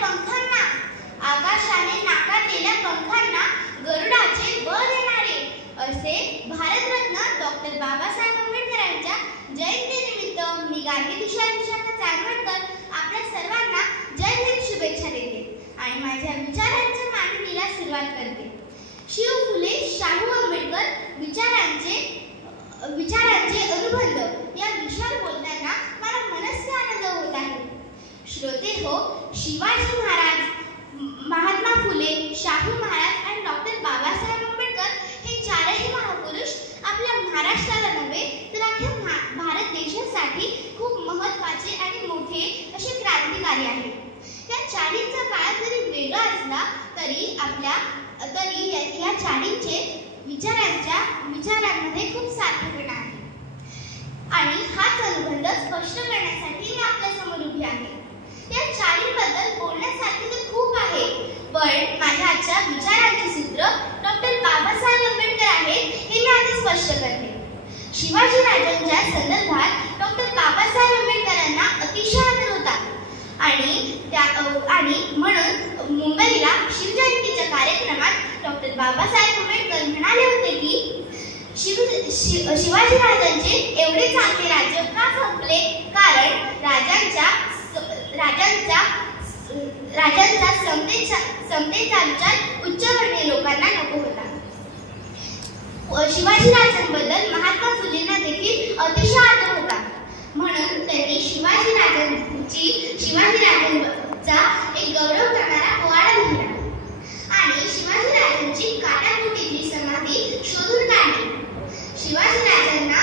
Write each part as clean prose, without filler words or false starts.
पंखांना, आकाशाने नाकारलेल्या पंखांना गरुडाचे वर येणारे असे भारतरत्न डॉक्टर बाबासाहेब आंबेडकरांच्या जयंतीनिमित्त मी गार्गी तुषार विशाखा चांदवडकर आपल्या सर्वांना जय हिंद शुभेच्छा देते आणि माझ्या विचारांच्या मांडणीला सुरुवात करते. शिव फुले शाहू आंबेडकर विचारांचे अनुबंध या विषयावर बोलताना मला मनस्वी आनंद होत आहे. श्रोते हो, शिवाजी महाराज, महात्मा फुले, शाहू महाराज आणि डॉक्टर बाबासाहेब आंबेडकर हे चारही महापुरुष आपल्या महाराष्ट्राला नव्हे तर अख्ख्या भारत देशासाठी खूप महत्त्वाचे आणि मोठे असे क्रांतिकारी आहेत. त्या चारींचा काळ जरी वेगळा असला तरी या चारींचे विचारांमध्ये खूप सारखेपणा आहे आणि हाच अनुबंध स्पष्ट करण्यासाठी मी आपल्या समोर उभी आहे. या चारींबद्दल बोलण्यासारखे तर खूप आहे, पण माझ्या आजच्या विचारांचे सूत्र डॉक्टर बाबासाहेब आंबेडकर आहेत हे मी आधी स्पष्ट करते. शिवाजी राजांच्या संदर्भात डॉक्टर बाबासाहेब आंबेडकरांना अतिशय आदर होता आणि म्हणून मुंबईला शिवजयंतीच्या कार्यक्रमात डॉक्टर बाबासाहेब आंबेडकर म्हणाले होते की शिवाजी राजांचे एवढे चांगले राज्य का संपले, कारण राजांचा समतेचा विचार उच्चवर्णीय लोकांना नको होता. शिवाजी राजांबद्दल महात्मा फुलेंना देखील अतिशय आदर होता, म्हणून त्यांनी शिवाजी राजांचा एक गौरव करणारा पोवाडा लिहिला आणि शिवाजी राजांची काटाकुटीतली समाधी शोधून काढली. शिवाजी राजांना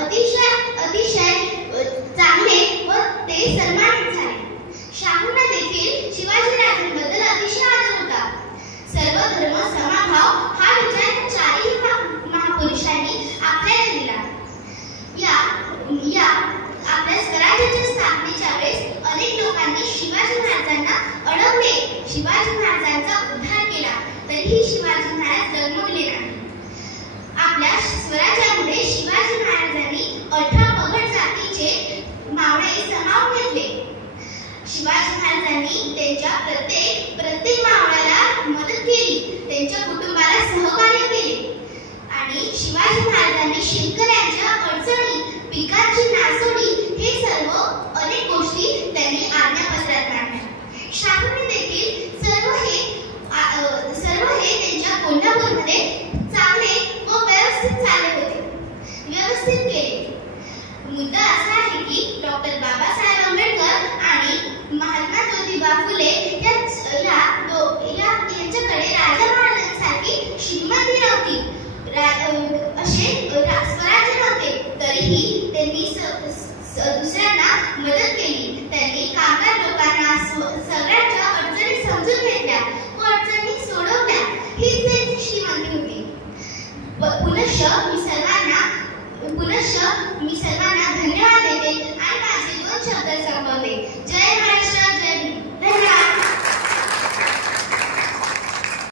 अतिशय चांगले व ते सन्मानित झाले. शाहूंना देखील शिवाजी राजांबद्दल अतिशय आदर होता. सर्व धर्म समभाव हा विचार चारही महापुरुषांनी आपल्याला दिला. या आपल्या स्वराज्याच्या स्थापनेच्या वेळेस अनेक लोकांनी शिवाजी महाराजांना अडवले, शिवाजी महाराजांचा उद्धार केला, तरीही शिवाजी महाराज डगमगले नाही. आपल्या स्वराज्यामुळे शिवाजी महाराजांनी 18 पगड जातीचे मावळे सामावून घेतले. शिवाजी महाराजांनी त्यांच्या प्रत्येक मावळ्याला मदत केली, त्यांच्या कुटुंबाला सहकार्य केले आणि शिवाजी महाराजांनी शेतकऱ्यांच्या अडचणी, पिकांची नासोडी हे सर्व अनेक गोष्टी त्यांनी आज्ञापत्रात मांडल्या. शाहूंनी देखील सर्व हे त्यांच्या कोल्हापूरमध्ये चांगले व व्यवस्थित केले. मुद्दा असा आहे की डॉक्टर बाबासाहेब आंबेडकर आणि महात्मा ज्योतिबा फुले यांच्याकडे राजा महाराजांसारखी श्रीमंती नव्हती, असे स्वराज्य नव्हते, तरीही त्यांनी दुसऱ्यांना मदत केली.